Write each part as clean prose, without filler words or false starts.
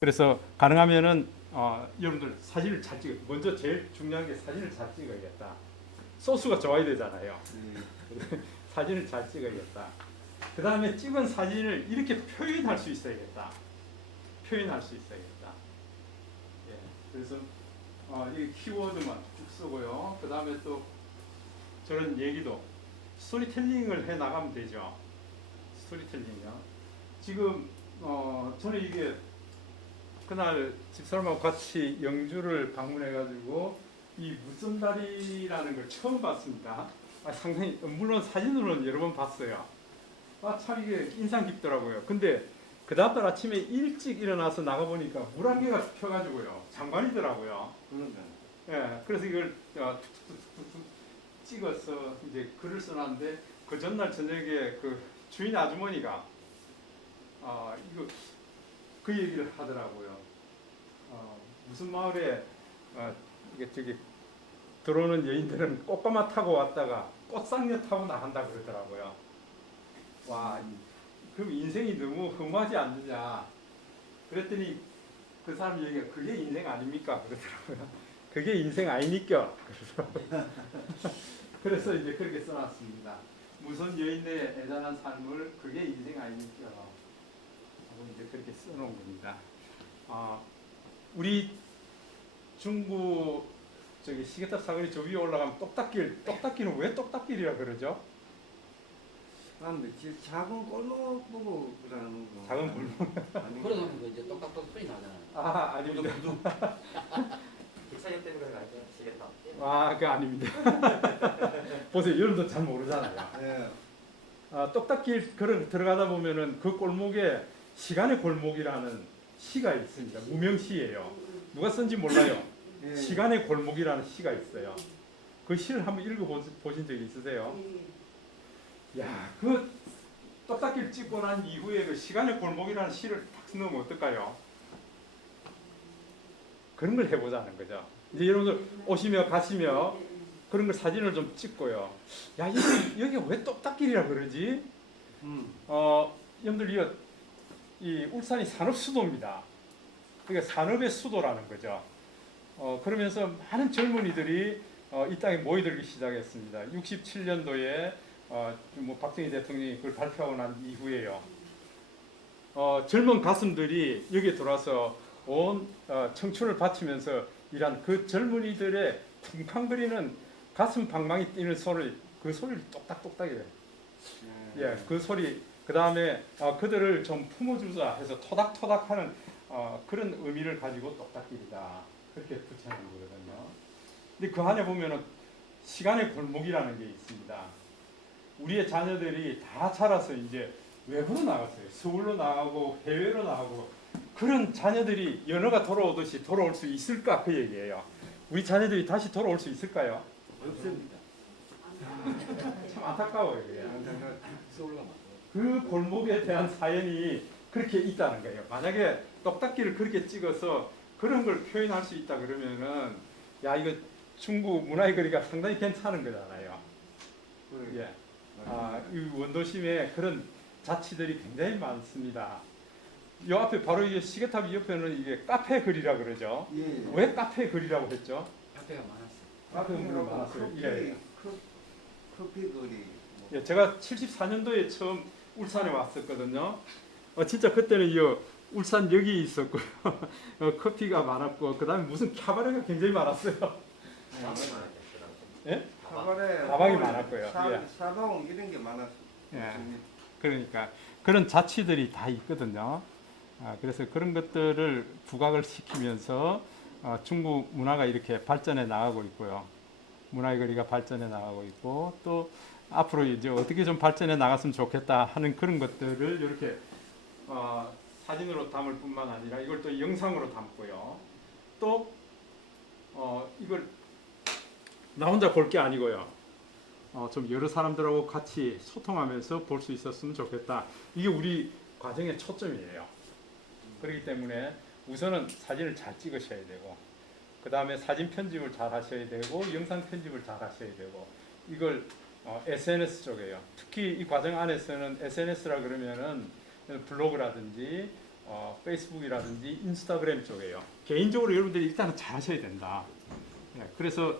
그래서 가능하면은 여러분들 사진을 잘 찍어. 먼저 제일 중요한 게 사진을 잘 찍어야겠다. 소스가 좋아야 되잖아요. 사진을 잘 찍어야겠다. 그 다음에 찍은 사진을 이렇게 표현할 수 있어야겠다. 표현할 수 있어야겠다. 예, 그래서 이 키워드만 쭉 쓰고요. 그 다음에 또 저런 얘기도 스토리텔링을 해 나가면 되죠. 스토리텔링이요. 지금 저는 이게 그날 집사람하고 같이 영주를 방문해가지고 이 무선다리라는 걸 처음 봤습니다. 상당히 물론 사진으로는 여러 번 봤어요. 참 이게 인상 깊더라고요. 근데 그 다음날 아침에 일찍 일어나서 나가보니까 물안개가 펴가지고요. 장관이더라고요. 예, 그래서 이걸 툭툭툭툭 찍어서 이제 글을 써놨는데 그 전날 저녁에 그 주인 아주머니가 이거 그 얘기를 하더라고요. 무슨 마을에 이게 저기 들어오는 여인들은 꽃가마 타고 왔다가 꽃상녀 타고 나간다 그러더라고요. 와, 그럼 인생이 너무 험하지 않느냐? 그랬더니 그 사람 얘기가 그게 인생 아닙니까? 그러더라고요. 그게 인생 아니니까. 그래서 이제 그렇게 써놨습니다. 무슨 여인의 애잔한 삶을 그게 인생 아니니까. 하고 이제 그렇게 써놓은 겁니다. 우리 중구 저기 시계탑 사거리 저 위에 올라가면 똑딱길은 왜 똑딱길이라 그러죠? 사람들 작은 골목 보고 그러는 거. 작은 골목. 그러면 이제 똑딱똑 소리 나잖아요. 아닙니다. 기차역 때문에 그런 거 아니에요? 시계탑. 그거 아닙니다. 보세요, 여러분도 잘 모르잖아요. 예. 똑딱길 들어가다 보면은 그 골목에 시간의 골목이라는 시가 있습니다. 무명시예요. 누가 쓴지 몰라요. 예. 시간의 골목이라는 시가 있어요. 그 시를 한번 읽어보신 적이 있으세요? 야, 그 똑딱길 찍고 난 이후에 그 시간의 골목이라는 시를 딱 넣으면 어떨까요? 그런 걸 해보자는 거죠. 이제 여러분들 오시며 가시며 그런 걸 사진을 좀 찍고요. 야, 여기가 왜 똑딱길이라 그러지? 여러분들 이 울산이 산업 수도입니다. 그러니까 산업의 수도라는 거죠. 그러면서 많은 젊은이들이 이 땅에 모여들기 시작했습니다. 67년도에 뭐 박정희 대통령이 그걸 발표하고 난 이후에요. 젊은 가슴들이 여기에 들어와서 온 청춘을 바치면서 일한 그 젊은이들의 쿵쾅거리는 가슴 방망이 뛰는 그 소리를 똑딱똑딱해요. 예, 그 소리. 그 다음에 그들을 좀 품어주자 해서 토닥토닥하는 그런 의미를 가지고 똑딱길이다. 그렇게 붙여놓은 거거든요. 근데 그 안에 보면은 시간의 골목이라는 게 있습니다. 우리의 자녀들이 다 자라서 이제 외부로 나갔어요. 서울로 나가고 해외로 나가고 그런 자녀들이 연어가 돌아오듯이 돌아올 수 있을까 그 얘기예요. 우리 자녀들이 다시 돌아올 수 있을까요? 없습니다. 참 안타까워요. 그게. 서울가 맞아요. 그 골목에 대한 사연이 그렇게 있다는 거예요. 만약에 똑딱기를 그렇게 찍어서 그런 걸 표현할 수 있다 그러면은 야, 이거 중구 문화의 거리가 상당히 괜찮은 거잖아요. 예. 이 원도심에 그런 자치들이 굉장히 많습니다. 이 앞에 바로 이게 시계탑 옆에는 이게 카페 거리라 그러죠. 예. 왜 카페 거리라고 했죠? 카페가 많았어요. 카페 문화 많았어요. 예. 커피 거리. 예, 제가 74년도에 처음 울산에 왔었거든요. 진짜 그때는 이 울산역이 있었고요. 커피가 많았고 그다음에 무슨 카바레가 굉장히 많았어요. 다방이 많았겠죠. 예? 가발에 다방이 많았고요. 예. 사방 이런 게 많았어요. 예. 그러니까 그런 자치들이 다 있거든요. 그래서 그런 것들을 부각을 시키면서 중국 문화가 이렇게 발전해 나가고 있고요. 문화의 거리가 발전해 나가고 있고 또 앞으로 이제 어떻게 좀 발전해 나갔으면 좋겠다 하는 그런 것들을 이렇게 사진으로 담을 뿐만 아니라 이걸 또 영상으로 담고요. 또 이걸 나 혼자 볼 게 아니고요. 좀 여러 사람들하고 같이 소통하면서 볼 수 있었으면 좋겠다. 이게 우리 과정의 초점이에요. 그렇기 때문에 우선은 사진을 잘 찍으셔야 되고 그 다음에 사진 편집을 잘 하셔야 되고 영상 편집을 잘 하셔야 되고 이걸 SNS 쪽에요. 특히 이 과정 안에서는 SNS라 그러면은 블로그라든지 페이스북이라든지 인스타그램 쪽이에요. 개인적으로 여러분들이 일단은 잘 하셔야 된다. 네, 그래서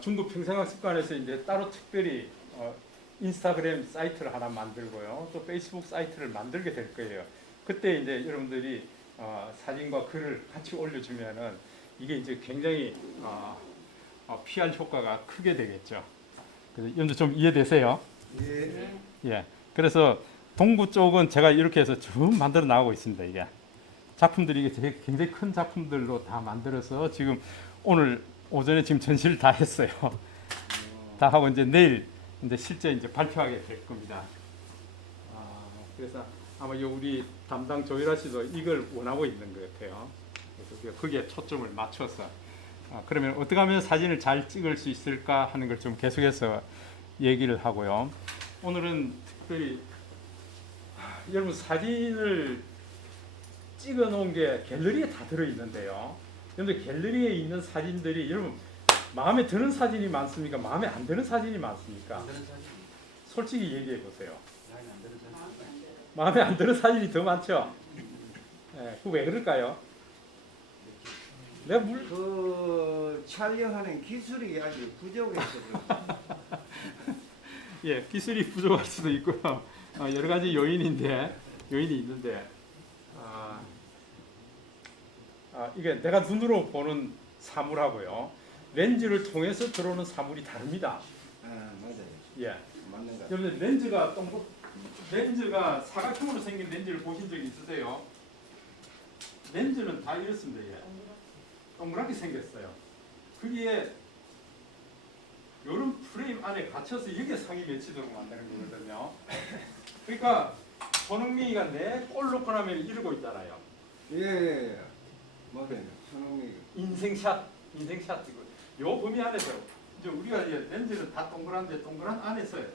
중국 평생학습관에서 이제 따로 특별히 인스타그램 사이트를 하나 만들고요. 또 페이스북 사이트를 만들게 될 거예요. 그때 이제 여러분들이 사진과 글을 같이 올려주면은 이게 이제 굉장히 PR 효과가 크게 되겠죠. 그래서 여러분들 좀 이해되세요? 예. 예. 그래서 동구 쪽은 제가 이렇게 해서 쭉 만들어 나가고 있습니다. 이게 작품들이 이게 되게 굉장히 큰 작품들로 다 만들어서 지금 오늘 오전에 지금 전시를 다 했어요. 다 하고 이제 내일 이제 실제 이제 발표하게 될 겁니다. 그래서 아마 우리 담당 조일아 씨도 이걸 원하고 있는 것 같아요. 그래서 거기에 초점을 맞춰서 그러면 어떻게 하면 사진을 잘 찍을 수 있을까 하는 걸 좀 계속해서 얘기를 하고요. 오늘은 특별히 여러분 사진을 찍어 놓은 게 갤러리에 다 들어 있는데요. 여러분들 갤러리에 있는 사진들이 여러분 마음에 드는 사진이 많습니까? 마음에 안 드는 사진이 많습니까? 안 되는 사진. 솔직히 얘기해 보세요. 마음에 안 드는 사진. 마음에 안 드는 사진이 더 많죠? 예, 그거 왜 그럴까요? 내가 그 촬영하는 기술이 아주 부족해서 그렇습니다. 예, 기술이 부족할 수도 있고요. 여러 가지 요인이 있는데 이게 내가 눈으로 보는 사물하고요. 렌즈를 통해서 들어오는 사물이 다릅니다. 맞아요. 예. 맞는 것 같아요. 여러분 렌즈가 사각형으로 생긴 렌즈를 보신 적이 있으세요? 렌즈는 다 이렇습니다. 예. 동그랗게 생겼어요. 거기에 이런 프레임 안에 갇혀서 여기에 상이 맺히도록 만드는 거거든요. 그러니까 손흥민이가 내 골 넣고 나면 이러고 있잖아요. 예. 맞아요. 손흥민. 인생샷 이거. 요 범위 안에서 이제 우리가 이제 렌즈는 다 동그란데 동그란 안에서 요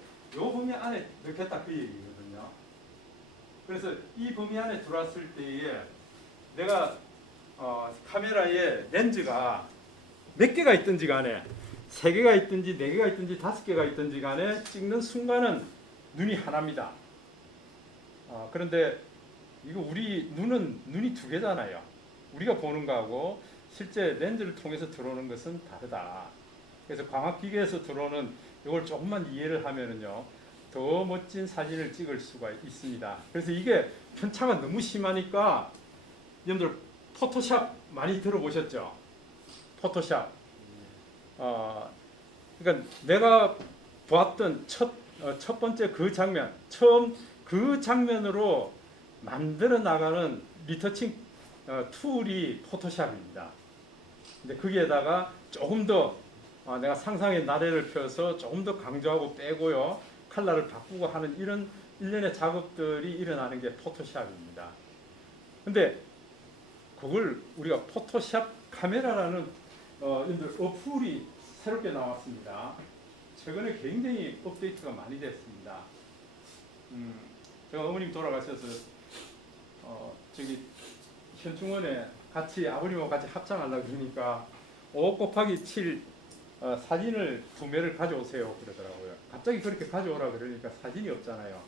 범위 안에 넣겠다 그 얘기거든요. 그래서 이 범위 안에 들어왔을 때에 내가 카메라에 렌즈가 몇 개가 있든지 간에 3개가 있든지 4개가 있든지 5개가 있든지 간에 찍는 순간은 눈이 하나입니다. 그런데 이거 우리 눈이 2개잖아요. 우리가 보는 거하고 실제 렌즈를 통해서 들어오는 것은 다르다. 그래서 광학기계에서 들어오는 이걸 조금만 이해를 하면은요, 더 멋진 사진을 찍을 수가 있습니다. 그래서 이게 편차가 너무 심하니까 여러분들 포토샵 많이 들어보셨죠? 포토샵. 그러니까 내가 보았던 첫 번째 그 장면, 처음 그 장면으로 만들어 나가는 리터칭 툴이 포토샵입니다. 근데 거기에다가 조금 더 내가 상상의 나래를 펴서 조금 더 강조하고 빼고요, 컬러를 바꾸고 하는 이런 일련의 작업들이 일어나는 게 포토샵입니다. 근데 그걸 우리가 포토샵 카메라라는 어플이 새롭게 나왔습니다. 최근에 굉장히 업데이트가 많이 됐습니다. 제가 어머님 돌아가셔서 저기 현충원에 같이 아버님하고 같이 합창하려고 그러니까 5 곱하기 7 사진을 2매를 가져오세요 그러더라고요. 갑자기 그렇게 가져오라 그러니까 사진이 없잖아요.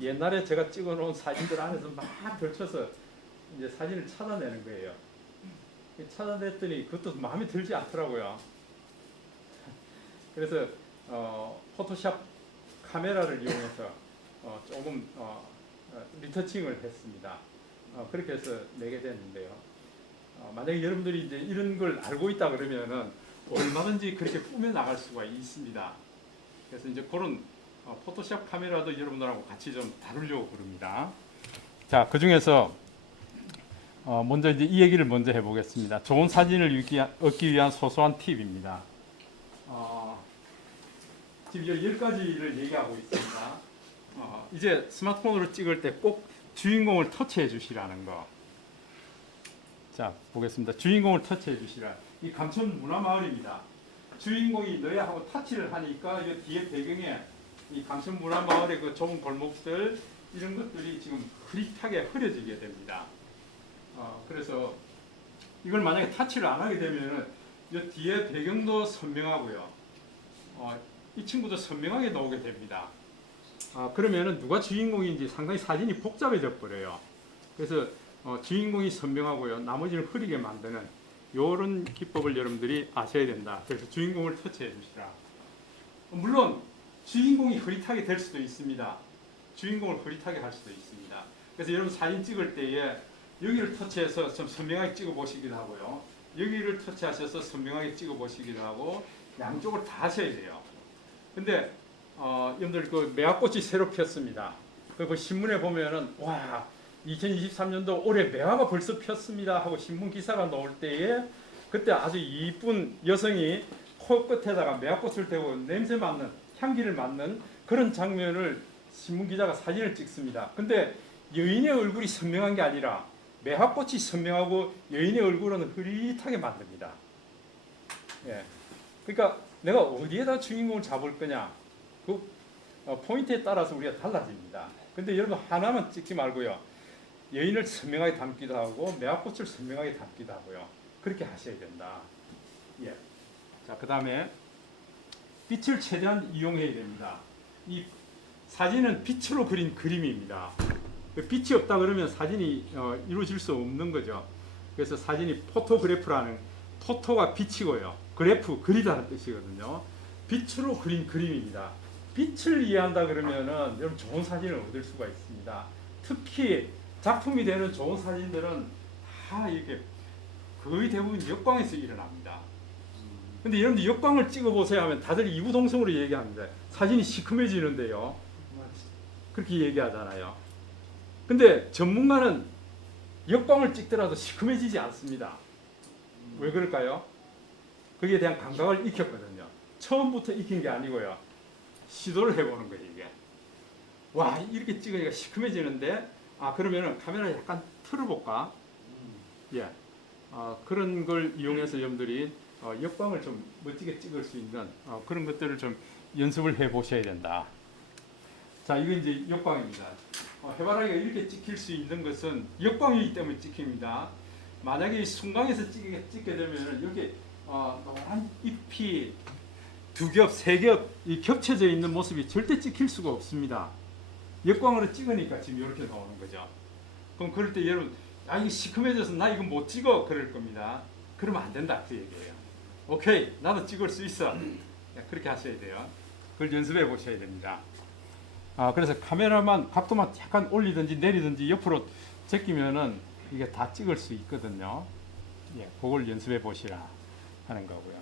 옛날에 제가 찍어놓은 사진들 안에서 막 걸쳐서 이제 사진을 찾아내는 거예요. 찾아냈더니 그것도 마음에 들지 않더라고요. 그래서 포토샵 카메라를 이용해서 조금 리터칭을 했습니다. 그렇게 해서 내게 됐는데요. 만약에 여러분들이 이제 이런 걸 알고 있다 그러면은 얼마든지 그렇게 꾸며 나갈 수가 있습니다. 그래서 이제 그런 포토샵 카메라도 여러분들하고 같이 좀 다루려고 그럽니다. 자, 그 중에서 먼저 이제 이 얘기를 먼저 해보겠습니다. 좋은 사진을 얻기 위한 소소한 팁입니다. 지금 10가지를 얘기하고 있습니다. 이제 스마트폰으로 찍을 때 꼭 주인공을 터치해 주시라는 거. 자, 보겠습니다. 주인공을 터치해 주시라. 이 감천 문화마을입니다. 주인공이 너야 하고 터치를 하니까 이 뒤에 배경에 이 감천 문화마을의 그 좁은 골목들 이런 것들이 지금 흐릿하게 흐려지게 됩니다. 그래서 이걸 만약에 터치를 안 하게 되면은 이 뒤에 배경도 선명하고요. 이 친구도 선명하게 나오게 됩니다. 그러면은 누가 주인공인지 상당히 사진이 복잡해져 버려요. 그래서 주인공이 선명하고요. 나머지는 흐리게 만드는 이런 기법을 여러분들이 아셔야 된다. 그래서 주인공을 터치해 주시라. 물론 주인공이 흐릿하게 될 수도 있습니다. 주인공을 흐릿하게 할 수도 있습니다. 그래서 여러분 사진 찍을 때에 여기를 터치해서 좀 선명하게 찍어 보시기도 하고요. 여기를 터치하셔서 선명하게 찍어 보시기도 하고 양쪽을 다 하셔야 돼요. 근데 여러분들 그 매화꽃이 새로 폈습니다. 그 신문에 보면은 와 2023년도 올해 매화가 벌써 폈습니다 하고 신문 기사가 나올 때에 그때 아주 이쁜 여성이 코끝에다가 매화꽃을 대고 냄새 맡는 향기를 맡는 그런 장면을 신문 기자가 사진을 찍습니다. 근데 여인의 얼굴이 선명한 게 아니라 매화꽃이 선명하고 여인의 얼굴은 흐릿하게 만듭니다. 예. 그러니까 내가 어디에다 주인공을 잡을 거냐 그 포인트에 따라서 우리가 달라집니다. 근데 여러분 하나만 찍지 말고요. 여인을 선명하게 담기도 하고 매화꽃을 선명하게 담기도 하고요. 그렇게 하셔야 된다. 예. 자, 그다음에 빛을 최대한 이용해야 됩니다. 이 사진은 빛으로 그린 그림입니다. 빛이 없다 그러면 사진이 이루어질 수 없는 거죠. 그래서 사진이 포토그래프라는 포토가 빛이고요. 그래프 그리다는 뜻이거든요. 빛으로 그린 그림입니다. 빛을 이해한다 그러면은 여러분 좋은 사진을 얻을 수가 있습니다. 특히 작품이 되는 좋은 사진들은 다 이렇게 거의 대부분 역광에서 일어납니다. 근데 여러분들 역광을 찍어보세요 하면 다들 이구동성으로 얘기합니다. 사진이 시커매지는데요. 그렇게 얘기하잖아요. 근데 전문가는 역광을 찍더라도 시커매지지 않습니다. 왜 그럴까요? 거기에 대한 감각을 익혔거든요. 처음부터 익힌 게 아니고요. 시도를 해보는 거예요, 이게. 와, 이렇게 찍으니까 시커매지는데, 그러면은 카메라 약간 틀어볼까? 예. 그런 걸 이용해서 여러분들이 역광을 좀 멋지게 찍을 수 있는 그런 것들을 좀 연습을 해 보셔야 된다. 자, 이거 이제 역광입니다. 해바라기가 이렇게 찍힐 수 있는 것은 역광이기 때문에 찍힙니다. 만약에 순광에서 찍게 되면 여기 노란 잎이 두 겹, 세 겹 겹쳐져 있는 모습이 절대 찍힐 수가 없습니다. 역광으로 찍으니까 지금 이렇게 나오는 거죠. 그럼 그럴 때 여러분, 이게 시커매져서 나 이거 못 찍어 그럴 겁니다. 그러면 안 된다 그 얘기예요. 오케이, 나도 찍을 수 있어. 그렇게 하셔야 돼요. 그걸 연습해 보셔야 됩니다. 그래서 카메라만 각도만 약간 올리든지 내리든지 옆으로 제끼면은 이게 다 찍을 수 있거든요. 예, 그걸 연습해 보시라 하는 거고요.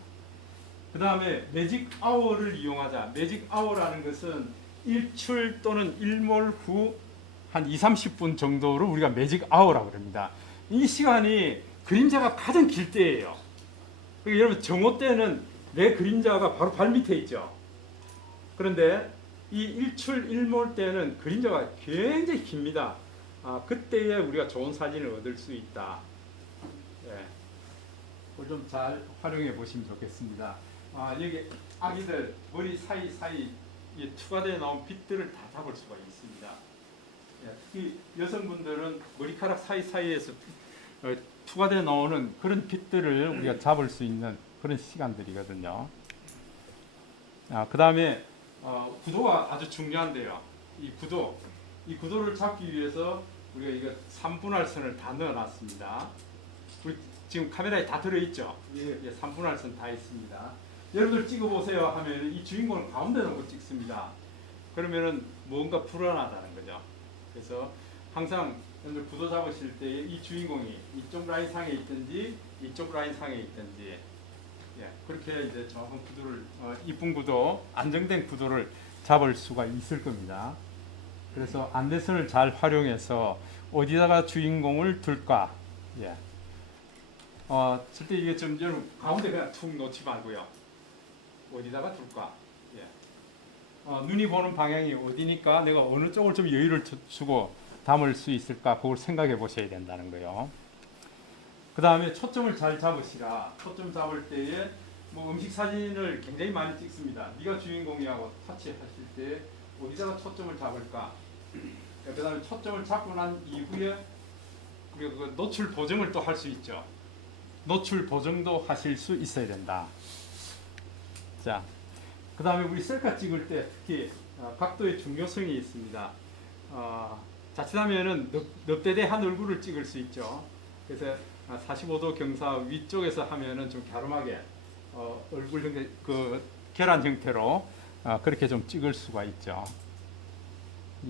그 다음에 매직 아워를 이용하자. 매직 아워라는 것은 일출 또는 일몰 후 한 2~30분 정도를 우리가 매직 아워라고 합니다. 이 시간이 그림자가 가장 길 때예요. 그러니까 여러분 정오 때는 내 그림자가 바로 발 밑에 있죠. 그런데 이 일출 일몰 때는 그림자가 굉장히 깁니다. 그때에 우리가 좋은 사진을 얻을 수 있다. 예. 그걸 좀 잘 활용해 보시면 좋겠습니다. 여기 아기들 머리 사이사이 투과되어 나온 빛들을 다 잡을 수가 있습니다. 예. 특히 여성분들은 머리카락 사이사이에서 투과되어 나오는 그런 빛들을 우리가 잡을 수 있는 그런 시간들이거든요. 그 다음에 구도가 아주 중요한데요. 이 구도를 잡기 위해서 우리가 이거 3분할선을 다 넣어놨습니다. 우리 지금 카메라에 다 들어있죠? 예, 3분할선 다 있습니다. 여러분들 찍어보세요 하면 이 주인공을 가운데 놓고 찍습니다. 그러면은 뭔가 불안하다는 거죠. 그래서 항상 여러분들 구도 잡으실 때 이 주인공이 이쪽 라인 상에 있든지 이쪽 라인 상에 있든지 그렇게 이제 정확한 구도를 이쁜 구도, 안정된 구도를 잡을 수가 있을 겁니다. 그래서 안내선을 잘 활용해서 어디다가 주인공을 둘까? 절대 이게 좀 여러분 가운데 그냥 툭 놓지 말고요. 어디다가 둘까? 눈이 보는 방향이 어디니까 내가 어느 쪽을 좀 여유를 주고 담을 수 있을까? 그걸 생각해 보셔야 된다는 거예요. 그 다음에 초점을 잘 잡으시라. 초점 잡을 때에 음식 사진을 굉장히 많이 찍습니다. 네가 주인공이라고 터치하실 때 어디다가 초점을 잡을까? 그 다음에 초점을 잡고 난 이후에 우리가 그 노출 보정을 또 할 수 있죠. 노출 보정도 하실 수 있어야 된다. 자, 그 다음에 우리 셀카 찍을 때 특히 각도의 중요성이 있습니다. 자칫하면은 넙대대한 얼굴을 찍을 수 있죠. 그래서 45도 경사 위쪽에서 하면은 좀 갸름하게 얼굴 형태 그 계란 형태로 그렇게 좀 찍을 수가 있죠.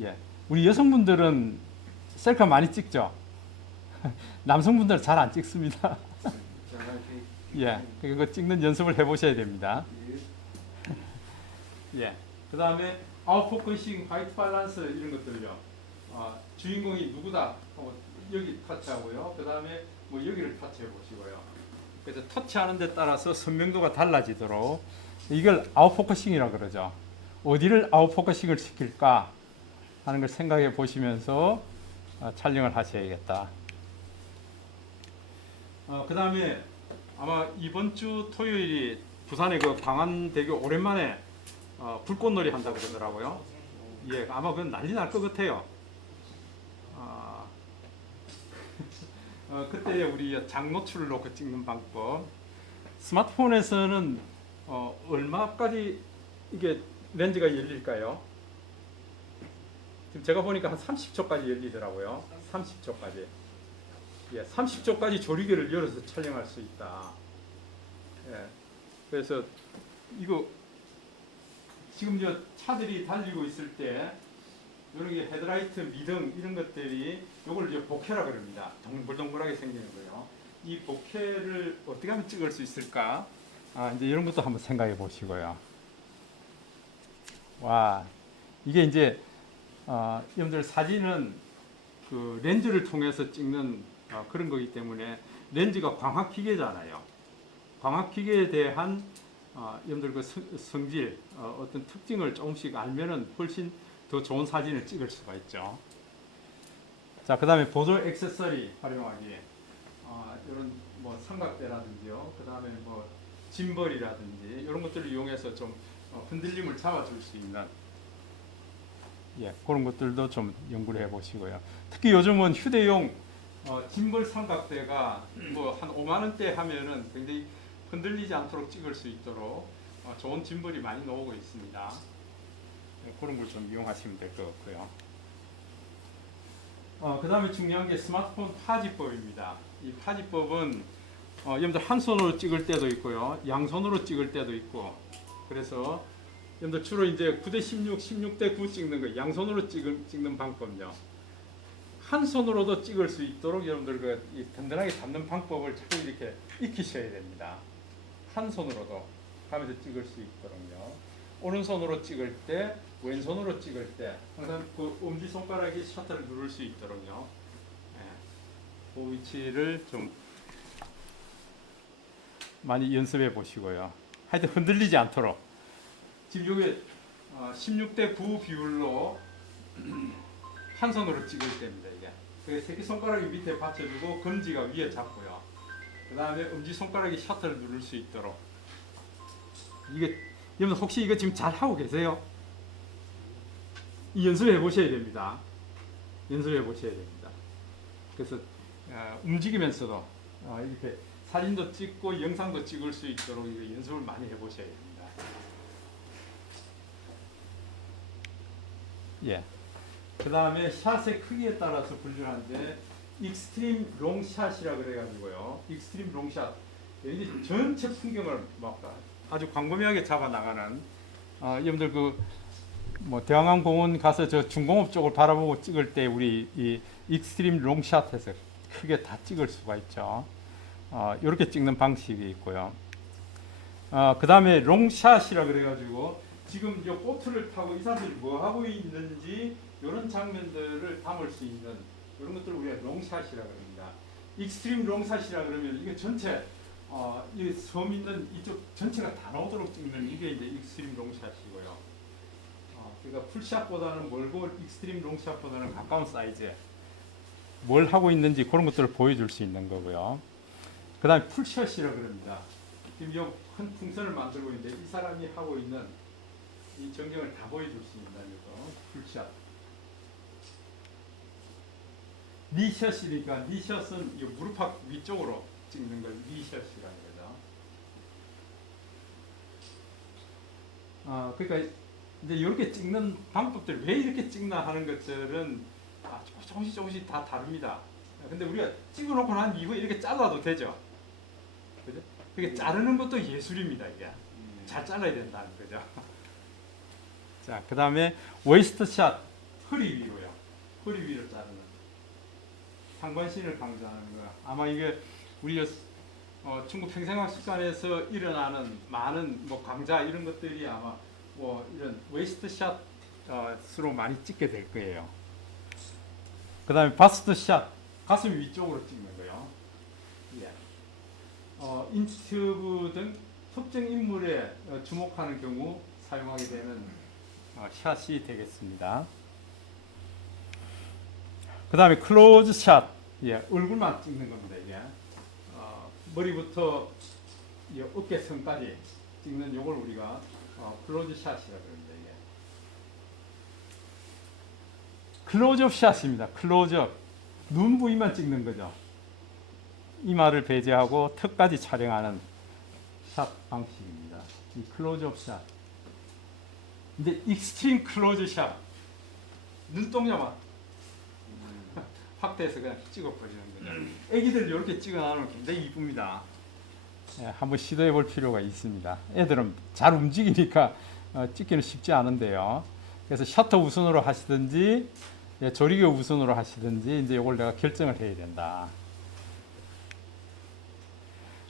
예, 우리 여성분들은 셀카 많이 찍죠. 남성분들은 잘 안 찍습니다. 예, 그거 찍는 연습을 해보셔야 됩니다. 예, 그 다음에 아웃포커싱, 화이트 밸런스 이런 것들요. 주인공이 누구다 하고 여기 터치하고요. 그 다음에 뭐 여기를 터치해 보시고요. 그래서 터치하는 데 따라서 선명도가 달라지도록 이걸 아웃포커싱이라고 그러죠. 어디를 아웃포커싱을 시킬까 하는 걸 생각해 보시면서 촬영을 하셔야겠다. 그 다음에 아마 이번 주 토요일이 부산의 그 광안대교 오랜만에 불꽃놀이 한다고 그러더라고요. 예, 아마 그건 난리 날 것 같아요. 그때 우리 장노출을 놓고 찍는 방법. 스마트폰에서는 얼마까지 이게 렌즈가 열릴까요? 지금 제가 보니까 한 30초까지 열리더라고요. 30초까지. 예, 30초까지 조리개를 열어서 촬영할 수 있다. 예, 그래서 이거 지금 저 차들이 달리고 있을 때 이런 게 헤드라이트, 미등 이런 것들이 요걸 이제 보케라 그럽니다. 동글동글하게 생기는 거요. 이 보케를 어떻게 하면 찍을 수 있을까? 이제 이런 것도 한번 생각해 보시고요. 와, 이게 이제 여러분들 사진은 그 렌즈를 통해서 찍는 그런 거기 때문에 렌즈가 광학기계잖아요. 광학기계에 대한 여러분들 그 성질, 어떤 특징을 조금씩 알면은 훨씬 더 좋은 사진을 찍을 수가 있죠. 자, 그 다음에 보조 액세서리 활용하기. 이런 뭐 삼각대라든지요. 그 다음에 뭐 짐벌이라든지 이런 것들을 이용해서 좀 흔들림을 잡아줄 수 있는 그런 것들도 좀 연구를 해보시고요. 특히 요즘은 휴대용 짐벌 삼각대가 뭐 한 5만 원대 하면은 굉장히 흔들리지 않도록 찍을 수 있도록 좋은 짐벌이 많이 나오고 있습니다. 그런 걸 좀 이용하시면 될 것 같고요. 그 다음에 중요한 게 스마트폰 파지법입니다. 이 파지법은 여러분들 한 손으로 찍을 때도 있고요, 양손으로 찍을 때도 있고, 그래서 여러분들 주로 이제 9:16, 16:9 찍는 거, 양손으로 찍는 방법요. 한 손으로도 찍을 수 있도록 여러분들 이 든든하게 잡는 방법을 자꾸 이렇게 익히셔야 됩니다. 한 손으로도 하면서 찍을 수 있도록요. 오른손으로 찍을 때, 왼손으로 찍을 때 항상 그 엄지 손가락이 셔터를 누를 수 있도록요. 그 위치를 좀 많이 연습해 보시고요. 하여튼 흔들리지 않도록. 지금 이게 16:9 비율로 한 손으로 찍을 때입니다. 이게 새끼 손가락이 밑에 받쳐주고 검지가 위에 잡고요. 그 다음에 엄지 손가락이 셔터를 누를 수 있도록. 이게 여러분 혹시 이거 지금 잘 하고 계세요? 이 연습해 보셔야 됩니다. 연습해 보셔야 됩니다. 그래서 움직이면서도 이렇게 사진도 찍고 영상도 찍을 수 있도록 이거 연습을 많이 해 보셔야 됩니다. 예. 그 다음에 샷의 크기에 따라서 분류하는데 익스트림 롱샷이라 그래가지고요. 익스트림 롱샷. 이게 전체 풍경을 막 아주 광범위하게 잡아 나가는. 여러분들 뭐 대왕항공원 가서 저 중공업 쪽을 바라보고 찍을 때 우리 이 익스트림 롱샷에서 크게 다 찍을 수가 있죠. 이렇게 찍는 방식이 있고요. 그 다음에 롱샷이라 그래가지고 지금 이 보트를 타고 이 사람들이 뭐 하고 있는지 이런 장면들을 담을 수 있는 이런 것들을 우리가 롱샷이라 그럽니다. 익스트림 롱샷이라 그러면 이게 전체 이 섬 있는 이쪽 전체가 다 나오도록 찍는 이게 이제 익스트림 롱샷이고요. 그러니까 풀샷보다는 멀고 익스트림 롱샷보다는 가까운 사이즈에 뭘 하고 있는지 그런 것들을 보여줄 수 있는 거고요. 그 다음에 풀샷이라 그럽니다. 지금 이 큰 풍선을 만들고 있는데 이 사람이 하고 있는 이 전경을 다 보여줄 수 있다는 거죠. 풀샷. 니샷이니까 니샷은 이 무릎팍 위쪽으로 찍는 걸 니샷이라는 거죠. 그러니까 이제 이렇게 찍는 방법들 왜 이렇게 찍나 하는 것들은 조금씩 다 다릅니다. 근데 우리가 찍어놓고 난 이후에 이렇게 잘라도 되죠. 그죠? 이게 자르는 것도 예술입니다. 이게 잘 잘라야 된다는 거죠. 자, 그 다음에 웨이스트 샷, 허리 위로요. 허리 위로 자르는 상반신을 강조하는 거. 아마 이게 우리 중국 평생학 시간에서 일어나는 많은 뭐 강좌 이런 것들이 아마 뭐 이런 웨이스트 샷으로 많이 찍게 될 거예요. 그 다음에 바스트 샷, 가슴 위쪽으로 찍는 거요. 예. 인터뷰 등 특정 인물에 주목하는 경우 사용하게 되는 샷이 되겠습니다. 그 다음에 클로즈 샷, 예, 얼굴만 찍는 겁니다. 이게 머리부터 어깨선까지 찍는 요걸 우리가 클로즈 샷이라고 합니다. 이게 클로즈업 샷입니다. 클로즈업, 눈 부위만 찍는 거죠. 이마를 배제하고 턱까지 촬영하는 샷 방식입니다. 이 클로즈업 샷. 근데 익스트림 클로즈 샷, 눈동자만 확대해서 그냥 찍어버리는 거죠. 애기들 이렇게 찍어놔놓으면 굉장히 이쁩니다. 예, 한번 시도해 볼 필요가 있습니다. 애들은 잘 움직이니까 찍기는 쉽지 않은데요. 그래서 셔터 우선으로 하시든지 조리개 우선으로 하시든지 이제 이걸 내가 결정을 해야 된다.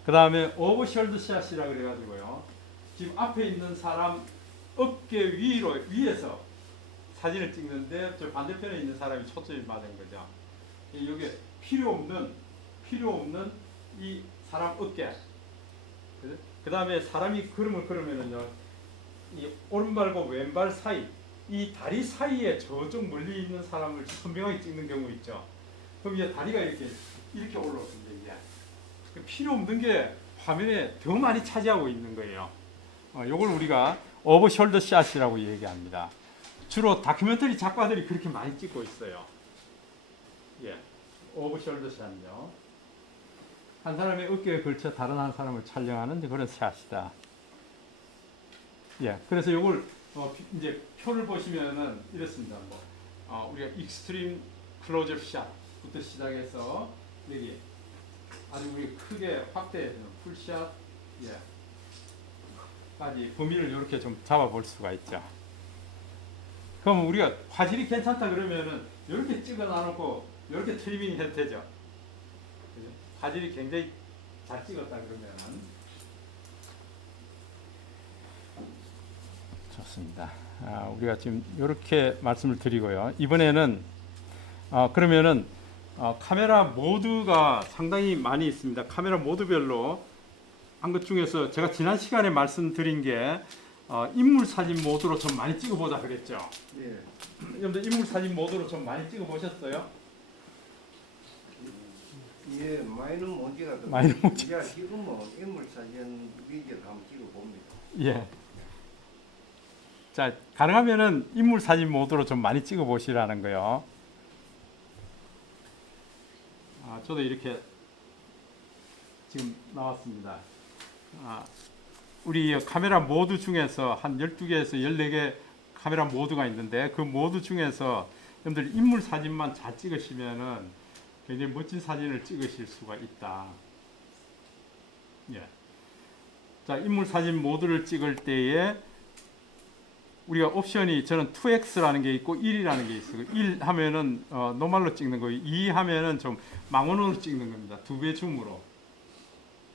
그 다음에 오버숄더 샷이라 그래가지고요. 지금 앞에 있는 사람 어깨 위에서 사진을 찍는데 저 반대편에 있는 사람이 초점이 맞은 거죠. 여기 필요 없는 이 사람 어깨. 그 다음에 사람이 걸음을 걸으면은요, 이 오른발과 왼발 사이, 이 다리 사이에 저쪽 멀리 있는 사람을 선명하게 찍는 경우 있죠. 그럼 이제 다리가 이렇게 올라옵니다. 이게 필요 없는 게 화면에 더 많이 차지하고 있는 거예요. 요걸 우리가 오버숄더 샷이라고 얘기합니다. 주로 다큐멘터리 작가들이 그렇게 많이 찍고 있어요. 예, 오버숄더 샷은요. 한 사람의 어깨에 걸쳐 다른 한 사람을 촬영하는 그런 샷이다. 예, 그래서 이걸 이제 표를 보시면은 이렇습니다. 우리가 익스트림 클로즈업 샷부터 시작해서 여기 아주 우리 크게 확대해서 풀샷, 예, 까지 범위를 이렇게 좀 잡아볼 수가 있죠. 그럼 우리가 화질이 괜찮다 그러면은 이렇게 찍어 놔놓고 이렇게 트리밍 해도 되죠. 그죠? 화질이 굉장히 잘 찍었다 그러면은 좋습니다. 우리가 지금 이렇게 말씀을 드리고요. 이번에는 그러면은 카메라 모드가 상당히 많이 있습니다. 카메라 모드별로 한 것 중에서 제가 지난 시간에 말씀드린 게 인물 사진 모드로 좀 많이 찍어보자 그랬죠. 예. 여러분들 인물 사진 모드로 좀 많이 찍어보셨어요? 예, 많이는 못 찍어도. 많이는 못 이제 지금 뭐 인물 사진 위주로 한번 찍어봅니다. 예. 자, 가능하면은 인물 사진 모드로 좀 많이 찍어보시라는 거요. 저도 이렇게 지금 나왔습니다. 우리 카메라 모드 중에서 한 12개에서 14개 카메라 모드가 있는데 그 모드 중에서 여러분들 인물 사진만 잘 찍으시면은 굉장히 멋진 사진을 찍으실 수가 있다. 예. 자, 인물 사진 모드를 찍을 때에 우리가 옵션이 저는 2X라는 게 있고 1이라는 게 있어요. 1 하면은 노멀로 찍는 거예요. 2 하면은 좀 망원으로 찍는 겁니다. 2배 줌으로.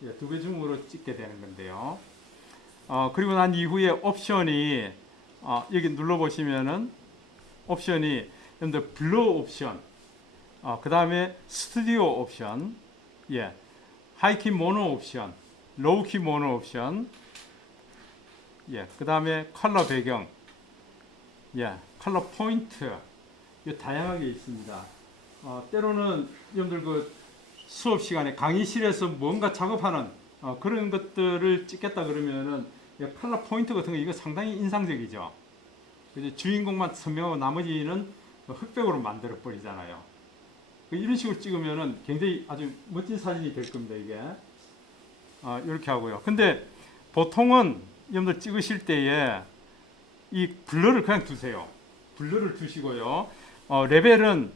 예, 2배 줌으로 찍게 되는 건데요. 그리고 난 이후에 옵션이 여기 눌러 보시면은 옵션이 여러분들 블러 옵션, 그 다음에 스튜디오 옵션, 예, 하이키 모노 옵션, 로우키 모노 옵션, 예, 그 다음에 컬러 배경, 예, 컬러 포인트, 다양하게 있습니다. 때로는 여러분들 그 수업 시간에 강의실에서 뭔가 작업하는 그런 것들을 찍겠다 그러면은 컬러 포인트 같은 거 이거 상당히 인상적이죠. 그래서 주인공만 선명하고 나머지는 흑백으로 만들어 버리잖아요. 이런 식으로 찍으면은 굉장히 아주 멋진 사진이 될 겁니다. 이게 이렇게 하고요. 근데 보통은 여러분들 찍으실 때에 이 블러를 그냥 두세요. 블러를 두시고요. 레벨은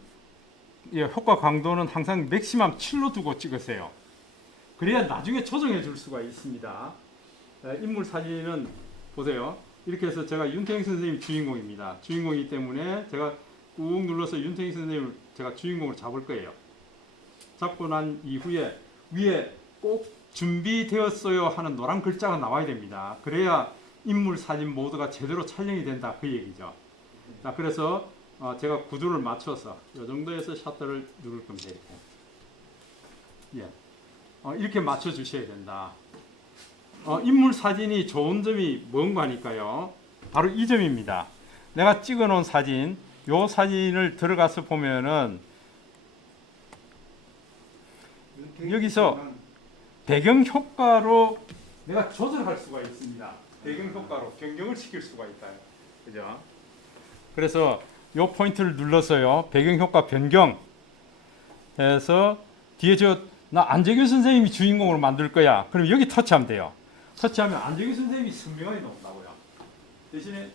효과 강도는 항상 맥시멈 7로 두고 찍으세요. 그래야 나중에 조정해 줄 수가 있습니다. 인물 사진은 보세요. 이렇게 해서 제가 윤태영 선생님 주인공입니다. 주인공이기 때문에 제가 꾹 눌러서 윤태영 선생님을 제가 주인공으로 잡을 거예요. 잡고 난 이후에 위에 꼭 준비되었어요 하는 노란 글자가 나와야 됩니다. 그래야 인물 사진 모드가 제대로 촬영이 된다 그 얘기죠. 자, 그래서 제가 구도를 맞춰서 이 정도에서 셔터를 누를 겁니다. 이렇게. 예. 이렇게 맞춰 주셔야 된다. 인물 사진이 좋은 점이 뭔가니까요. 바로 이 점입니다. 내가 찍어 놓은 사진, 요 사진을 들어가서 보면은 여기서 배경 효과로 내가 조절할 수가 있습니다. 배경 효과로 변경을 시킬 수가 있다요. 그죠? 그래서 요 포인트를 눌러서요. 배경 효과 변경 해서 뒤에 나 안재규 선생님이 주인공으로 만들 거야. 그럼 여기 터치하면 돼요. 터치하면 안재규 선생님이 선명하게 나온다고요. 대신에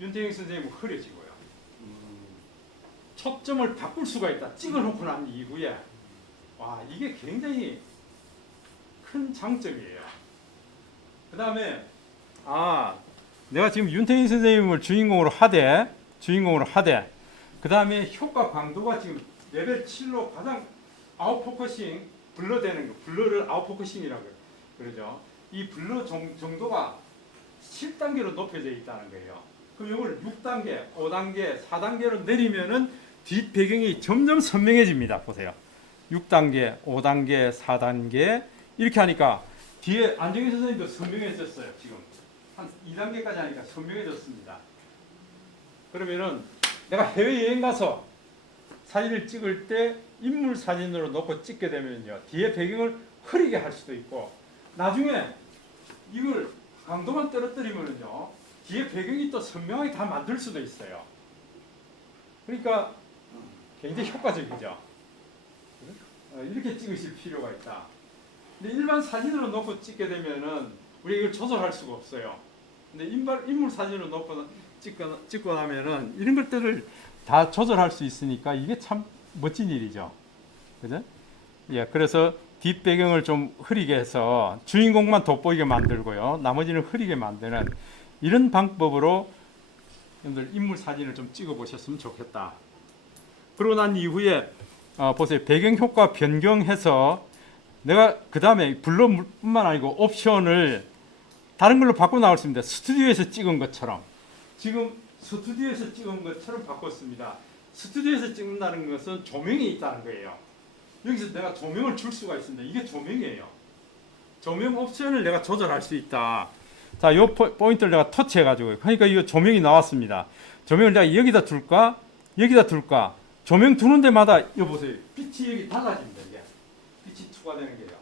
윤태영 선생님은 흐려지고요. 초점을 바꿀 수가 있다. 찍어놓고 난 이후에 와, 이게 굉장히 큰 장점이에요. 그 다음에 내가 지금 윤태인 선생님을 주인공으로 하되 그 다음에 효과 강도가 지금 레벨 7로 가장 아웃포커싱 블러 되는 거, 블러를 아웃포커싱이라고 그러죠. 이 블러 정도가 7단계로 높여져 있다는 거예요. 그럼 이걸 6단계, 5단계, 4단계로 내리면은 뒷 배경이 점점 선명해집니다. 보세요. 6단계, 5단계, 4단계 이렇게 하니까 뒤에 안정희 선생님도 선명해졌어요. 지금 한 2단계까지 하니까 선명해졌습니다. 그러면은 내가 해외여행 가서 사진을 찍을 때 인물 사진으로 놓고 찍게 되면요, 뒤에 배경을 흐리게 할 수도 있고, 나중에 이걸 강도만 떨어뜨리면요 뒤에 배경이 또 선명하게 다 만들 수도 있어요. 그러니까 굉장히 효과적이죠. 이렇게 찍으실 필요가 있다. 근데 일반 사진으로 놓고 찍게 되면은 우리가 이걸 조절할 수가 없어요. 근데 인물 사진으로 놓고 찍고 나면은 이런 것들을 다 조절할 수 있으니까 이게 참 멋진 일이죠. 그죠? 예, 그래서 뒷배경을 좀 흐리게 해서 주인공만 돋보이게 만들고요. 나머지는 흐리게 만드는 이런 방법으로 여러분들 인물 사진을 좀 찍어 보셨으면 좋겠다. 그러고 난 이후에 보세요. 배경 효과 변경해서 내가 그 다음에 블러뿐만 아니고 옵션을 다른 걸로 바꿔 나올 수 있습니다. 스튜디오에서 찍은 것처럼 지금 스튜디오에서 찍은 것처럼 바꿨습니다. 스튜디오에서 찍는다는 것은 조명이 있다는 거예요. 여기서 내가 조명을 줄 수가 있습니다. 이게 조명이에요. 조명 옵션을 내가 조절할 수 있다. 자, 요 포인트를 내가 터치해가지고 그러니까 이거 조명이 나왔습니다. 조명을 내가 여기다 둘까? 여기다 둘까? 조명 두는 데마다 이거 보세요. 빛이 여기 달라집니다. 이게 빛이 투과되는 거예요.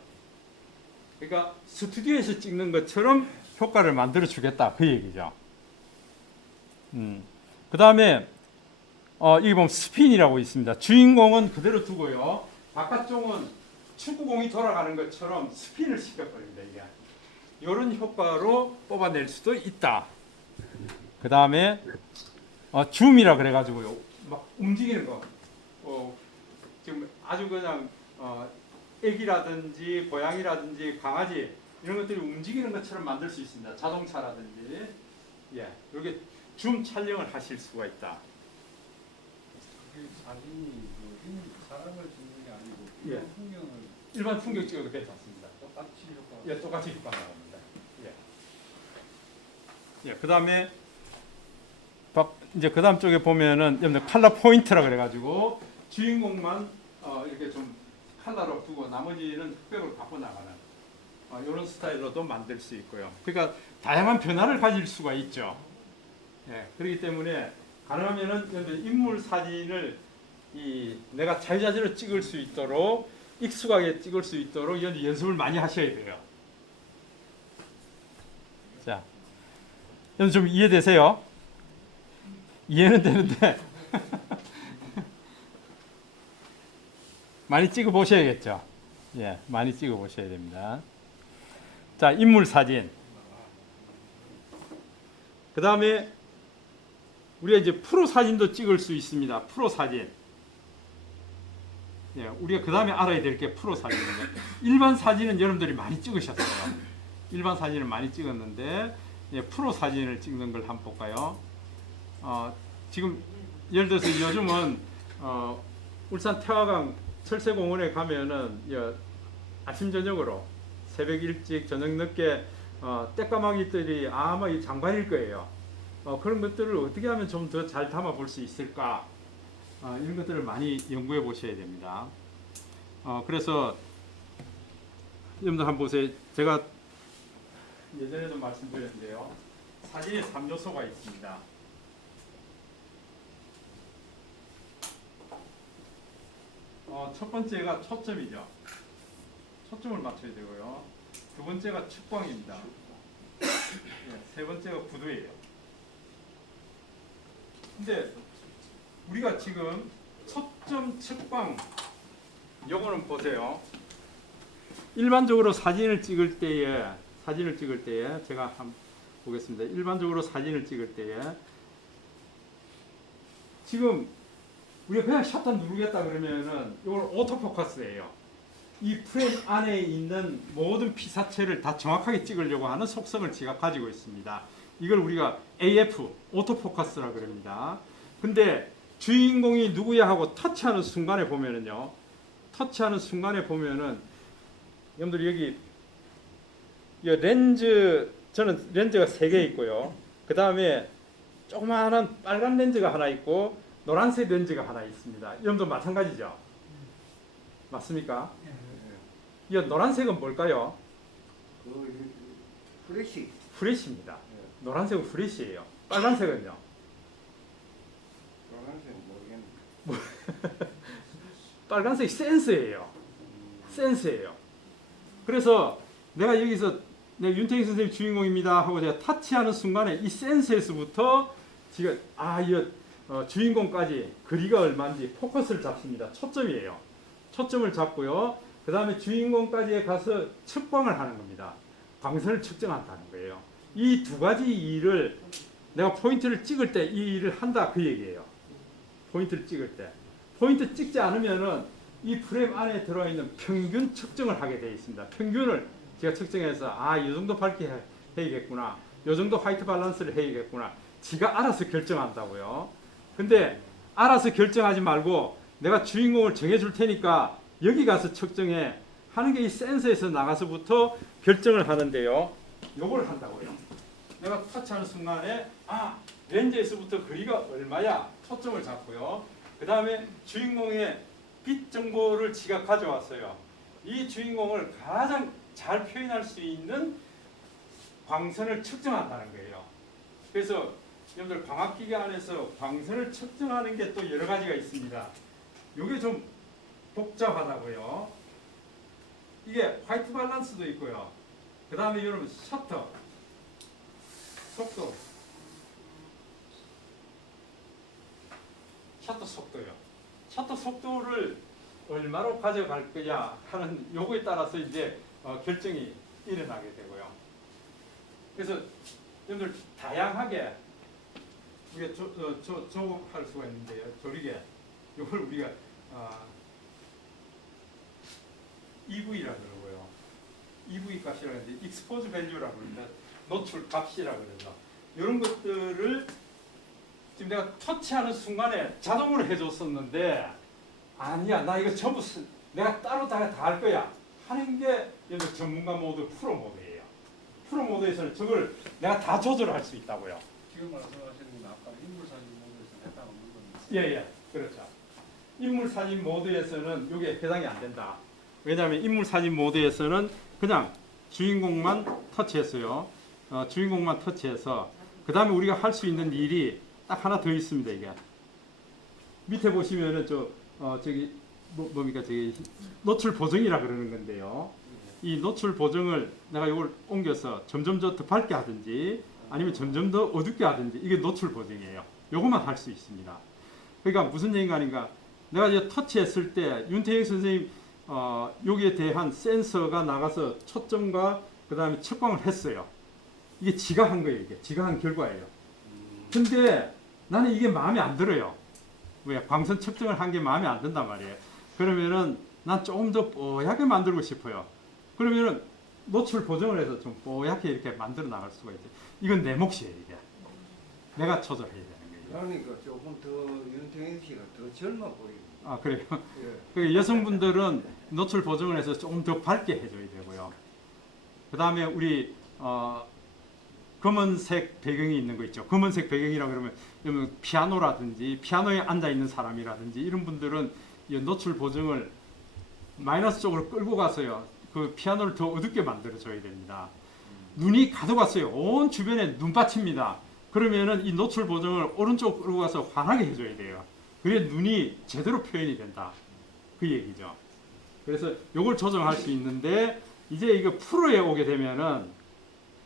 그러니까 스튜디오에서 찍는 것처럼 효과를 만들어 주겠다 그 얘기죠. 그 다음에 여기 보면 스핀이라고 있습니다. 주인공은 그대로 두고요. 바깥쪽은 축구공이 돌아가는 것처럼 스핀을 시켜버립니다. 이게 이런 효과로 뽑아낼 수도 있다. 그 다음에 줌이라 그래가지고요. 막 움직이는 거. 지금 아주 그냥 애기라든지 고양이라든지 강아지 이런 것들이 움직이는 것처럼 만들 수 있습니다. 자동차라든지 이렇게 줌 촬영을 하실 수가 있다. 사진이 사람을 찍는 게 아니고 예. 풍경을 일반 풍경 찍어도 괜찮습니다. 똑같이 효과. 똑같이 효과 나옵니다. 그 다음에 이제 그 다음 쪽에 보면은 여러분들 컬러 포인트라 그래가지고 주인공만 이렇게 좀 컬러로 두고 나머지는 흑백으로 바꿔 나가는 이런 스타일로도 만들 수 있고요. 그러니까 다양한 변화를 가질 수가 있죠. 그렇기 때문에 가능하면은 여러분들 인물 사진을 내가 자유자재로 찍을 수 있도록 익숙하게 찍을 수 있도록 연습을 많이 하셔야 돼요. 자, 여러분 좀 이해되세요? 이해는 되는데 많이 찍어 보셔야겠죠. 많이 찍어 보셔야 됩니다. 자, 인물 사진. 그 다음에 우리가 이제 프로 사진도 찍을 수 있습니다. 프로 사진. 예, 우리가 그 다음에 알아야 될 게 프로 사진인데 일반 사진은 여러분들이 많이 찍으셨어요. 일반 사진을 많이 찍었는데 예, 프로 사진을 찍는 걸 한번 볼까요? 지금 예를 들어서 요즘은 울산 태화강 철새공원에 가면은 아침 저녁으로 새벽 일찍 저녁 늦게 떼까마귀들이 아마 이 장관일 거예요. 그런 것들을 어떻게 하면 좀 더 잘 담아 볼 수 있을까? 이런 것들을 많이 연구해 보셔야 됩니다. 그래서 여러분들 한번 보세요. 제가 예전에도 말씀드렸는데요. 사진에 3요소가 있습니다. 첫 번째가 초점이죠. 초점을 맞춰야 되고요. 두 번째가 측광입니다. 세 번째가 구도예요. 근데 우리가 지금 초점, 측광 요거는 보세요. 일반적으로 사진을 찍을 때에 제가 한번 보겠습니다. 일반적으로 사진을 찍을 때에 지금 우리가 그냥 셔터 누르겠다 그러면은 이걸 오토포커스예요. 이 프레임 안에 있는 모든 피사체를 다 정확하게 찍으려고 하는 속성을 제가 가지고 있습니다. 이걸 우리가 AF, 오토포커스라 그럽니다. 근데 주인공이 누구야 하고 터치하는 순간에 보면은요. 여러분들 여기 이 렌즈, 저는 렌즈가 3개 있고요. 그 다음에 조그마한 빨간 렌즈가 하나 있고 노란색 렌즈가 하나 있습니다. 여러분도 마찬가지죠? 맞습니까? 이 노란색은 뭘까요? 프레시. 프레시입니다. 노란색은 프레시예요. 빨간색은요? 노란색 모르겠네. 빨간색이 센스예요. 센스예요. 그래서 내가 여기서 윤태희 선생님 주인공입니다 하고 제가 타치하는 순간에 이 센스에서부터 지금 주인공까지 거리가 얼마인지 포커스를 잡습니다. 초점이에요. 초점을 잡고요. 그 다음에 주인공까지 가서 측광을 하는 겁니다. 광선을 측정한다는 거예요. 이 두 가지 일을 내가 포인트를 찍을 때 이 일을 한다 그 얘기예요. 포인트를 찍을 때. 포인트 찍지 않으면은 이 프레임 안에 들어가 있는 평균 측정을 하게 되어 있습니다. 평균을 제가 측정해서 이 정도 밝게 해야겠구나. 이 정도 화이트 밸런스를 해야겠구나. 지가 알아서 결정한다고요. 근데 알아서 결정하지 말고 내가 주인공을 정해줄 테니까 여기 가서 측정해 하는 게 이 센서에서 나가서부터 결정을 하는데요. 요걸 한다고요. 내가 터치하는 순간에 렌즈에서부터 거리가 얼마야 초점을 잡고요. 그 다음에 주인공의 빛 정보를 지가 가져왔어요. 이 주인공을 가장 잘 표현할 수 있는 광선을 측정한다는 거예요. 그래서 여러분들 광학기계 안에서 광선을 측정하는 게 또 여러 가지가 있습니다. 이게 좀 복잡하다고요. 이게 화이트 밸런스도 있고요. 그 다음에 여러분 셔터, 속도, 셔터 속도요. 셔터 속도를 얼마로 가져갈 거냐 하는 요거에 따라서 이제 결정이 일어나게 되고요. 그래서 여러분들 다양하게 우리가 조급할 수가 있는데요. 조리개 이걸 우리가 EV라 그러고요. EV 값이라고 하는데 익스포즈 밸류라고 그럽니다. 노출 값이라고 그러죠. 이런 것들을 지금 내가 터치하는 순간에 자동으로 해줬었는데 아니야 나 이거 전부 내가 따로 다 할 거야 하는 게 여기 전문가 모드 프로 모드예요. 프로 모드에서는 저걸 내가 다 조절할 수 있다고요. 지금 말씀하시는 건 아까 인물 사진 모드에서 해당 없는 겁니다. 예, 그렇죠. 인물 사진 모드에서는 이게 해당이 안 된다. 왜냐하면 인물 사진 모드에서는 그냥 주인공만 터치했어요. 주인공만 터치해서 그 다음에 우리가 할 수 있는 일이 딱 하나 더 있습니다. 이게 밑에 보시면은 뭡니까 저기 노출 보정이라 그러는 건데요. 이 노출 보정을 내가 이걸 옮겨서 점점 더 밝게 하든지 아니면 점점 더 어둡게 하든지 이게 노출 보정이에요. 요것만 할 수 있습니다. 그러니까 무슨 얘기가 아닌가? 내가 이제 터치했을 때 윤태익 선생님 여기에 대한 센서가 나가서 초점과 그 다음에 측광을 했어요. 이게 지가 한 거예요. 이게 지가 한 결과예요. 근데 나는 이게 마음에 안 들어요. 왜? 광선 측정을 한 게 마음에 안 든단 말이에요. 그러면은 난 조금 더 뽀얗게 만들고 싶어요. 그러면은 노출 보정을 해서 좀 뽀얗게 이렇게 만들어 나갈 수가 있죠. 이건 내 몫이에요, 이게. 내가 조절해야 되는 거예요. 그러니까 조금 더 윤태인 씨가 더 젊어 보이고. 아, 그래요? 예. 그 여성분들은 노출 보정을 해서 조금 더 밝게 해줘야 되고요. 그 다음에 우리 검은색 배경이 있는 거 있죠. 검은색 배경이라 그러면 피아노라든지 피아노에 앉아 있는 사람이라든지 이런 분들은 이 노출 보정을 마이너스 쪽으로 끌고 가서요. 그 피아노를 더 어둡게 만들어 줘야 됩니다. 눈이 가둬갔어요. 온 주변에 눈밭입니다. 그러면은 이 노출 보정을 오른쪽 끌고 가서 환하게 해줘야 돼요. 그래 눈이 제대로 표현이 된다. 그 얘기죠. 그래서 요걸 조정할 수 있는데 이제 이거 프로에 오게 되면은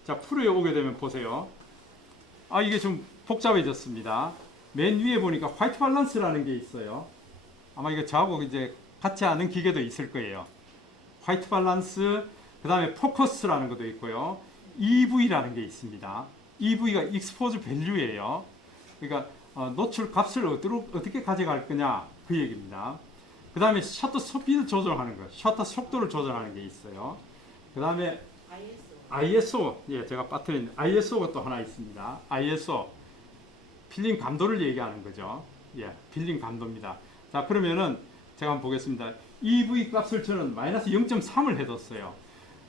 자 프로에 오게 되면 보세요. 아 이게 좀 복잡해졌습니다. 맨 위에 보니까 화이트 밸런스라는 게 있어요. 아마 이거 저하고 이제 같이 아는 기계도 있을 거예요. 화이트 밸런스, 그 다음에 포커스라는 것도 있고요. EV라는 게 있습니다. EV가 익스포즈 밸류예요. 그러니까 노출 값을 어떻게 가져갈 거냐 그 얘기입니다. 그 다음에 셔터 스피드 조절하는 거, 셔터 속도를 조절하는 게 있어요. 그 다음에 ISO, 예, 제가 빠뜨린 ISO가 또 하나 있습니다. ISO, 필름 감도를 얘기하는 거죠. 예, 필름 감도입니다. 자, 그러면은 제가 한번 보겠습니다. EV 값을 저는 마이너스 0.3을 해뒀어요.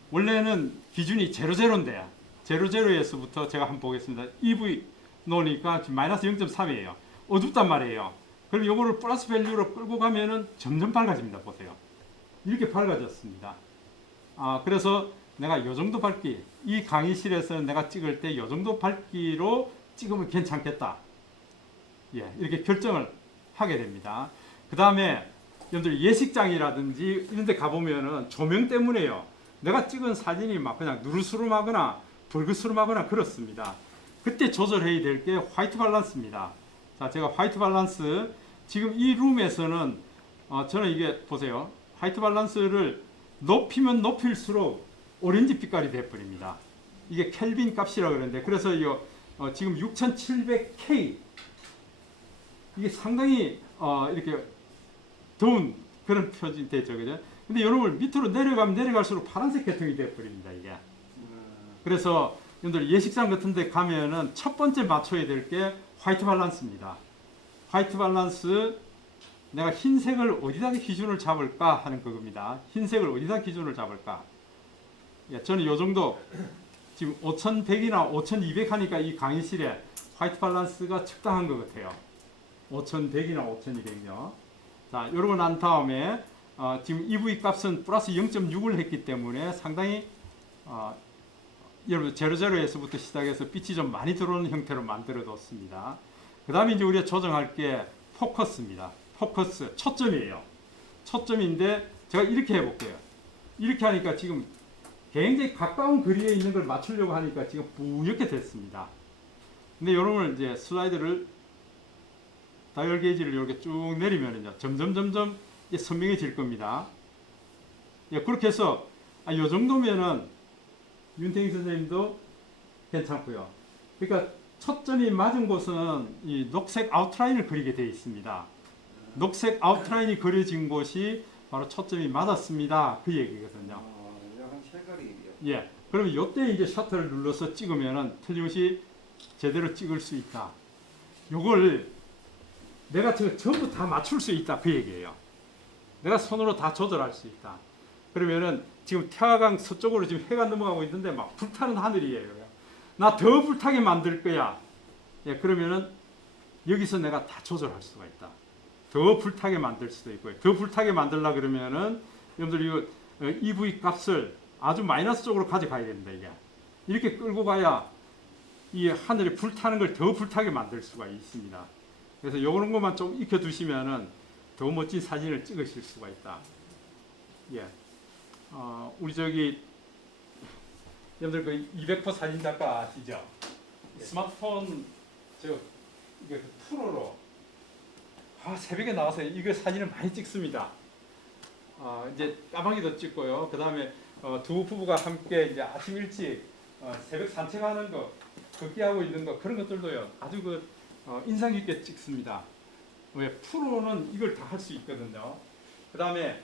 원래는 기준이 00인데 00에서부터 제가 한번 보겠습니다. EV 놓으니까 지금 마이너스 0.3이에요. 어둡단 말이에요. 그럼 요거를 플러스 밸류로 끌고 가면은 점점 밝아집니다. 보세요. 이렇게 밝아졌습니다. 그래서 내가 요 정도 밝기, 이 강의실에서는 내가 찍을 때 요 정도 밝기로 찍으면 괜찮겠다. 예, 이렇게 결정을 하게 됩니다. 그 다음에 여러분들 예식장이라든지 이런 데 가보면은 조명 때문에요. 내가 찍은 사진이 막 그냥 누르스름하거나 불그스름하거나 그렇습니다. 그때 조절해야 될 게 화이트 밸런스입니다. 자, 제가 화이트 밸런스 지금 이 룸에서는 저는 이게 보세요. 화이트 밸런스를 높이면 높일수록 오렌지 빛깔이 돼버립니다. 이게 켈빈 값이라고 그러는데 그래서 지금 6700K 이게 상당히 이렇게 더운 그런 표준이 되죠, 그죠? 근데 여러분 밑으로 내려가면 내려갈수록 파란색 계통이 돼버립니다, 이게. 그래서 여러분들 예식장 같은 데 가면은 첫 번째 맞춰야 될 게 화이트 밸런스입니다. 화이트 밸런스 내가 흰색을 어디다 기준을 잡을까 하는 그겁니다. 흰색을 어디다 기준을 잡을까? 예, 저는 요 정도 지금 5100이나 5200 하니까 이 강의실에 화이트 밸런스가 적당한 것 같아요. 5100이나 5200요. 자, 요러고 난 다음에 지금 EV 값은 플러스 0.6을 했기 때문에 상당히 여러분 00에서부터 시작해서 빛이 좀 많이 들어오는 형태로 만들어 뒀습니다. 그 다음에 이제 우리가 조정할 게 포커스입니다. 포커스, 초점이에요. 초점인데 제가 이렇게 해볼게요. 이렇게 하니까 지금 굉장히 가까운 거리에 있는 걸 맞추려고 하니까 지금 뿌옇게 됐습니다. 근데 여러분 이제 슬라이드를 다이얼 게이지를 이렇게 쭉 내리면은요, 점점 선명해질 겁니다. 예, 그렇게 해서 이 정도면은 윤태희 선생님도 괜찮고요. 그러니까 초점이 맞은 곳은 이 녹색 아웃라인을 그리게 되어 있습니다. 녹색 아웃라인이 그려진 곳이 바로 초점이 맞았습니다. 그 얘기거든요. 약간 색깔이. 예. 그러면 이때 이제 셔터를 눌러서 찍으면은 틀림없이 제대로 찍을 수 있다. 요걸 내가 지금 전부 다 맞출 수 있다. 그 얘기예요. 내가 손으로 다 조절할 수 있다. 그러면은 지금 태화강 서쪽으로 지금 해가 넘어가고 있는데 막 불타는 하늘이에요. 나 더 불타게 만들 거야. 예, 그러면은 여기서 내가 다 조절할 수가 있다. 더 불타게 만들 수도 있고요. 더 불타게 만들라 그러면은 여러분들 이거 EV 값을 아주 마이너스 쪽으로 가져가야 됩니다. 이게 이렇게 끌고 가야 이 하늘이 불타는 걸 더 불타게 만들 수가 있습니다. 그래서 이런 것만 좀 익혀두시면은 더 멋진 사진을 찍으실 수가 있다. 예, 우리 저기 여러분들 그 200% 사진 작가 아시죠? 스마트폰 이거 프로로 새벽에 나와서 이거 사진을 많이 찍습니다. 이제 까마귀도 찍고요. 그 다음에 두 부부가 함께 이제 아침 일찍 새벽 산책하는 거, 걷기하고 있는 거 그런 것들도요. 아주 인상 깊게 찍습니다. 왜 프로는 이걸 다 할 수 있거든요. 그다음에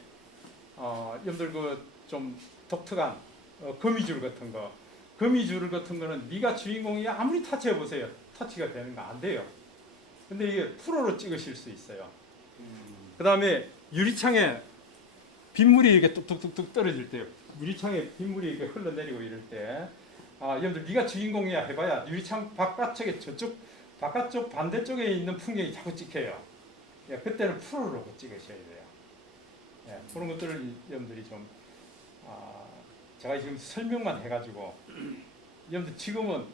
여러분들 그 좀 독특한 거미줄 같은 거, 거미줄 같은 거는 네가 주인공이 아무리 터치해 보세요, 터치가 되는 거 안 돼요. 근데 이게 프로로 찍으실 수 있어요. 그다음에 유리창에 빗물이 이렇게 뚝뚝뚝뚝 떨어질 때요. 유리창에 빗물이 이렇게 흘러내리고 이럴 때, 여러분들 네가 주인공이야 해봐야 유리창 바깥쪽에 저쪽 바깥쪽 반대쪽에 있는 풍경이 자꾸 찍혀요. 예, 그때는 프로로 찍으셔야 돼요. 예, 그런 것들을 여러분들이 좀 제가 지금 설명만 해가지고 여러분들 지금은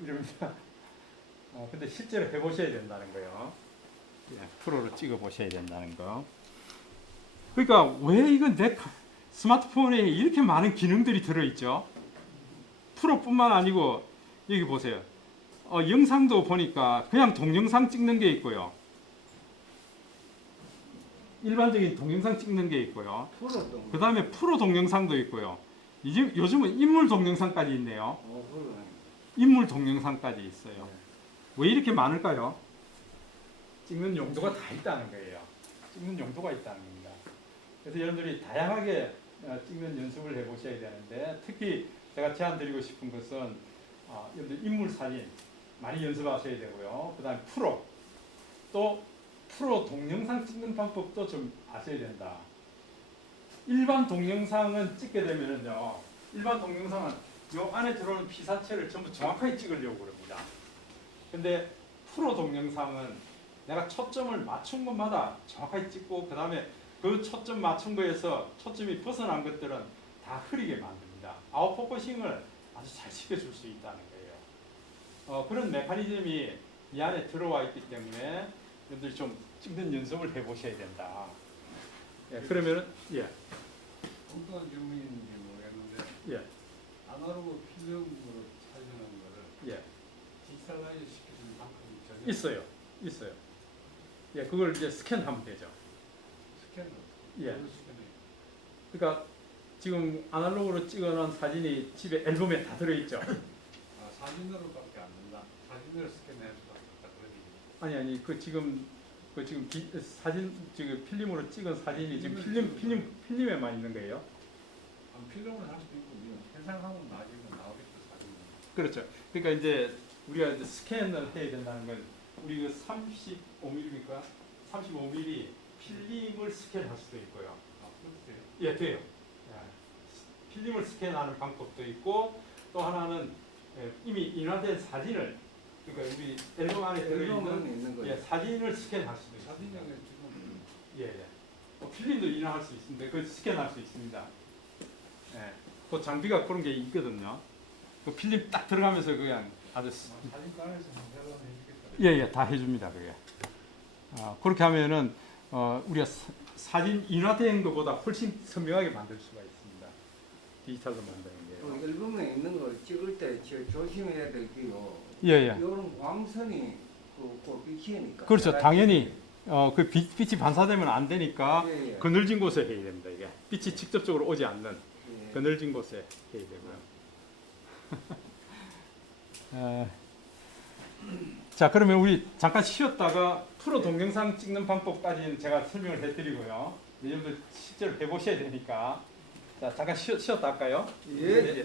이럽니다. 근데 실제로 해보셔야 된다는 거예요. 예, 프로로 찍어 보셔야 된다는 거. 그러니까 왜 이건 내 스마트폰에 이렇게 많은 기능들이 들어있죠? 프로뿐만 아니고 여기 보세요. 영상도 보니까 그냥 동영상 찍는 게 있고요. 일반적인 동영상 찍는 게 있고요. 그 다음에 프로 동영상도 있고요. 이제 요즘은 인물 동영상까지 있네요. 인물 동영상까지 있어요. 왜 이렇게 많을까요? 찍는 용도가 다 있다는 거예요. 찍는 용도가 있다는 겁니다. 그래서 여러분들이 다양하게 찍는 연습을 해보셔야 되는데, 특히 제가 제안 드리고 싶은 것은 여러분들 인물 사진 많이 연습하셔야 되고요. 그 다음에 프로, 또 프로 동영상 찍는 방법도 좀 아셔야 된다. 일반 동영상은 찍게 되면요, 일반 동영상은 요 안에 들어오는 피사체를 전부 정확하게 찍으려고 그럽니다. 근데 프로 동영상은 내가 초점을 맞춘 것마다 정확하게 찍고, 그 다음에 그 초점 맞춘 거에서 초점이 벗어난 것들은 다 흐리게 만듭니다. 아웃포커싱을 아주 잘 시켜줄 수 있다는 거예요. 그런 메커니즘이 이 안에 들어와 있기 때문에 여러분들이 좀 찍는 연습을 해보셔야 된다. 예, 그러면은 어떤 질문인지 모르겠는데 예, 아날로그 필름으로 촬영하는 거를 디지털라이즈 시켜주는 방법이 전혀 있어요. 예, 그걸 이제 스캔하면 되죠. 스캔을 예. 뭘로 스캔해요? 그러니까 지금 아날로그로 찍어놓은 사진이 집에 앨범에 다 들어있죠. 사진으로밖에 안 된다. 사진으로 스캔해서 그런 얘기. 아니 그 지금 사진 지금 필름으로 찍은 사진이 지금 필름에만 있는 거예요. 필름을 할 수도 있고 해상하면 나중에 나오겠죠 사진. 그렇죠. 그러니까 이제 우리가 이제 스캔을 해야 된다는 건, 우리 그 35mm니까 35mm 필름을 스캔할 수도 있고요. 그렇대요. 예, 돼요. 예. 필름을 스캔하는 방법도 있고, 또 하나는 이미 인화된 사진을, 그러니까 우리 앨범 안에 들어있는 사진을 스캔할 수도 있습니다. 사진형에 지금 예. 필름도 인화할 수 있습니다. 그 스캔할 수 있습니다. 예. 그 장비가 그런 게 있거든요. 그 필름 딱 들어가면서 그냥 아주 사진관에서 해달라면 해주겠다. 다 해줍니다. 그게. 그렇게 하면은 우리가 사진 인화된 것보다 훨씬 선명하게 만들 수가 있습니다. 디지털로 만드는 게요. 앨범에 있는 걸 찍을 때 조심해야 될 게요. 예. 이런 광선이 그 빛이니까. 그렇죠. 당연히 그 빛이 반사되면 안 되니까 예. 그늘진 곳에 해야 됩니다. 이게 빛이 직접적으로 오지 않는 예. 그늘진 곳에 해야 되고요. 자, 그러면 우리 잠깐 쉬었다가 프로 동영상 찍는 방법까지는 제가 설명을 해드리고요. 여러분들 실제로 해보셔야 되니까 자, 잠깐 쉬었다 할까요? 예.